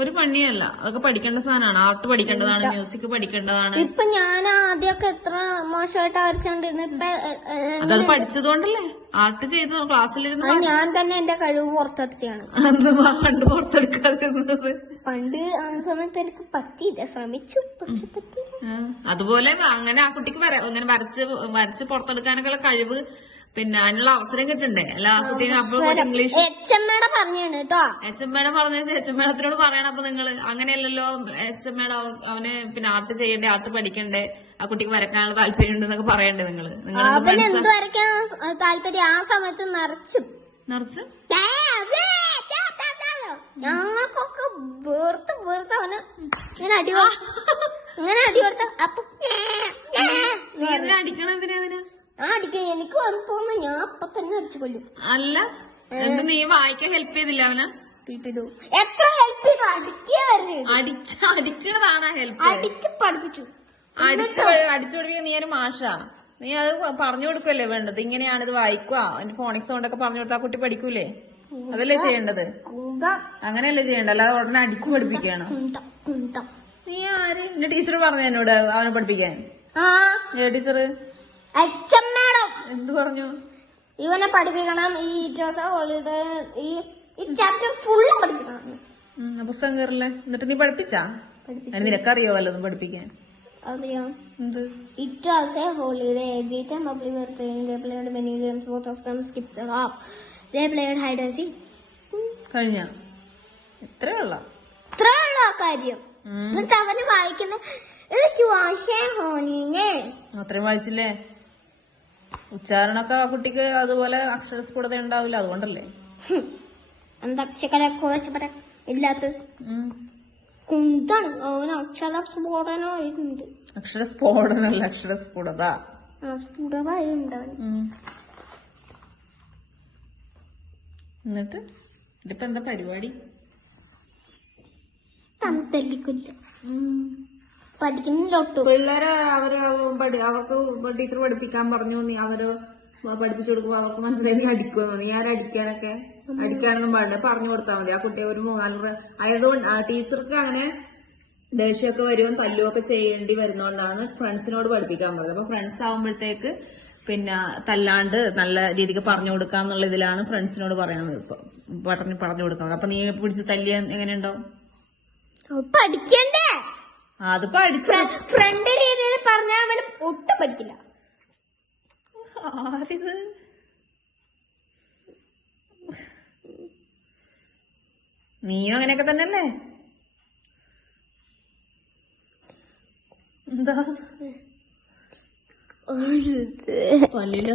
ഒരു പണിയല്ല, അതൊക്കെ പഠിക്കേണ്ട സാധനമാണ്. ആർട്ട് പഠിക്കേണ്ടതാണ്, മ്യൂസിക് പഠിക്കേണ്ടതാണ്. ഇപ്പൊ ഞാൻ ആദ്യമൊക്കെ എത്ര മോശമായിട്ട് വരച്ചോണ്ടിരുന്നു. ഇപ്പൊ അതത് പഠിച്ചതുകൊണ്ടല്ലേ ആർട്ട് ചെയ്ത് ക്ലാസ്സിലിരുന്ന് ഞാൻ തന്നെ എന്റെ കഴിവ് പുറത്തെടുത്തിയാണ്. പണ്ട് പുറത്തെടുക്കാതിരുന്നത്. പണ്ട് ആ സമയത്ത് എനിക്ക് പറ്റിയില്ല, ശ്രമിച്ചു പക്ഷെ പറ്റിയില്ല. അതുപോലെ അങ്ങനെ ആ കുട്ടിക്ക് അങ്ങനെ വരച്ച് പുറത്തെടുക്കാനൊക്കെയുള്ള കഴിവ്, പിന്നെ അതിനുള്ള അവസരം കിട്ടണ്ടേ? അല്ല ആ കുട്ടീനെ അപ്പോൾ ഇംഗ്ലീഷ് എച്ചമ്മയുടെ പറഞ്ഞാണ് കേട്ടോ. എച്ചമ്മയുടെ പറഞ്ഞ എച്ചമ്മേടത്തിനോട് പറയണം. അപ്പൊ നിങ്ങള് അങ്ങനെയല്ലല്ലോ, എച്ചമ്മയുടെ അവന് പിന്നെ ആർട്ട് ചെയ്യണ്ടേ, ആർട്ട് പഠിക്കണ്ടേ, ആ കുട്ടിക്ക് വരക്കാനുള്ള താല്പര്യം ഉണ്ടെന്നൊക്കെ പറയണ്ടേ നിങ്ങള്? അവന് എന്ത് വരയ്ക്കാൻ താല്പര്യം ആ സമയത്ത് നിറച്ചു. ഞങ്ങൾക്കൊക്കെ വേർത്ത് അവന് ഇങ്ങനെ അടി കൊടുത്ത അപ്പൊ അടിക്കണം. എന്തിനാ അടിക്കാൻ എനിക്ക് വന്നപ്പോന്ന് ഞാൻ അപ്പൊ തന്നെ അടിച്ചു കൊല്ലും. അല്ല, എന്ത് നീ വായിക്കാൻ ഹെൽപ്പ് ചെയ്തില്ല അവനെ? എത്ര ഹെൽപ്പ് ചെയ്തു? അടിക്കണതാണ് ഹെൽപ്പ്. അടിച്ച് പഠിപ്പിച്ചു. അടിച്ചു പഠിപ്പിക്കാൻ നീ ഒരു മാഷാ? നീ അത് പറഞ്ഞു കൊടുക്കല്ലേ വേണ്ടത്? ഇങ്ങനെയാണ് ഇത് വായിക്കുക, ഫോണിക്സ് കൊണ്ടൊക്കെ പറഞ്ഞു കൊടുത്താൽ കുട്ടി പഠിക്കൂലേ? അതല്ലേ ചെയ്യേണ്ടത്? അങ്ങനെയല്ലേ ചെയ്യണ്ട, അല്ലാതെ ഉടനെ അടിച്ചു പഠിപ്പിക്കുകയാണ്. നീ ആര്? എന്റെ ടീച്ചർ പറഞ്ഞു എന്നോട് അവനെ പഠിപ്പിക്കാൻ. ടീച്ചർ എന്ത് പറഞ്ഞു? ഇവനെ പഠിപ്പിക്കണം, ഈ ഹോളിഡേ ഈ ചാപ്റ്റർ ഫുള്ള് പഠിപ്പിക്കണം. പുസ്തകം കയറില്ലേ? എന്നിട്ട് നീ പഠിപ്പിച്ചാ? നിനക്കറിയോ വല്ലതും പഠിപ്പിക്കാൻ? അറിയാം. എന്ത്? It was a holiday. Gita and Bubbly were playing. They played many games. Both of them skipped the rope. They played hide and seek. കഴിഞ്ഞ ഇത്രയുള്ള കാര്യം. എന്നിട്ട് അവന് വായിക്കുന്ന അത്രയും വായിച്ചില്ലേ? ഉച്ചാരണമൊക്കെ ആ കുട്ടിക്ക് അതുപോലെ അക്ഷരസ്ഫുടത ഉണ്ടാവില്ല, അതുകൊണ്ടല്ലേ. ഇല്ലാത്ത കുന്താണ് അവന് അക്ഷരസ്ഫോടനമായിട്ടുണ്ട്. അക്ഷരസ്ഫോടനല്ല, അക്ഷരസ്ഫുടത. സ്ഫുടതായിട്ടുണ്ട് അവൻ. എന്നിട്ട് ഇതിപ്പോ എന്താ പരിപാടി? തല്ലിക്കൊല്ല പഠിക്കുന്നില്ലോട്ടു. പിള്ളേരെ അവർക്ക് ടീച്ചർ പഠിപ്പിക്കാൻ പറഞ്ഞു, നീ അവര് പഠിപ്പിച്ചു കൊടുക്കുമ്പോ അവർക്ക് മനസ്സിലായി അടിക്കുമെന്നു. ഞാൻ അടിക്കാനൊന്നും പാടില്ല, പറഞ്ഞു കൊടുത്താൽ മതി. ആ കുട്ടിയെ ഒരു 3-4 ആയതുകൊണ്ട് ടീച്ചർക്ക് അങ്ങനെ ദേഷ്യമൊക്കെ വരുമ്പോൾ തല്ലുമൊക്കെ ചെയ്യേണ്ടി വരുന്നോണ്ടാണ് ഫ്രണ്ട്സിനോട് പഠിപ്പിക്കാൻ പറഞ്ഞത്. അപ്പൊ ഫ്രണ്ട്സ് ആവുമ്പോഴത്തേക്ക് പിന്നെ തല്ലാണ്ട് നല്ല രീതിക്ക് പറഞ്ഞു കൊടുക്കാം എന്നുള്ള ഇതിലാണ് ഫ്രണ്ട്സിനോട് പറയണത്. ഇപ്പൊ പറഞ്ഞു കൊടുക്കാം. അപ്പൊ നീ പിടിച്ച് തല്ലിയ എങ്ങനെയുണ്ടാവും? പഠിക്കണ്ടേ? അത് പഠിച്ച ഫ്രണ്ട് രീതിയിൽ പറഞ്ഞാൽ അവന് ഒട്ടും പഠിക്കില്ല. ആരിത്? നീയും അങ്ങനെയൊക്കെ തന്നെയല്ലേ? എന്താ പല്ലിലോ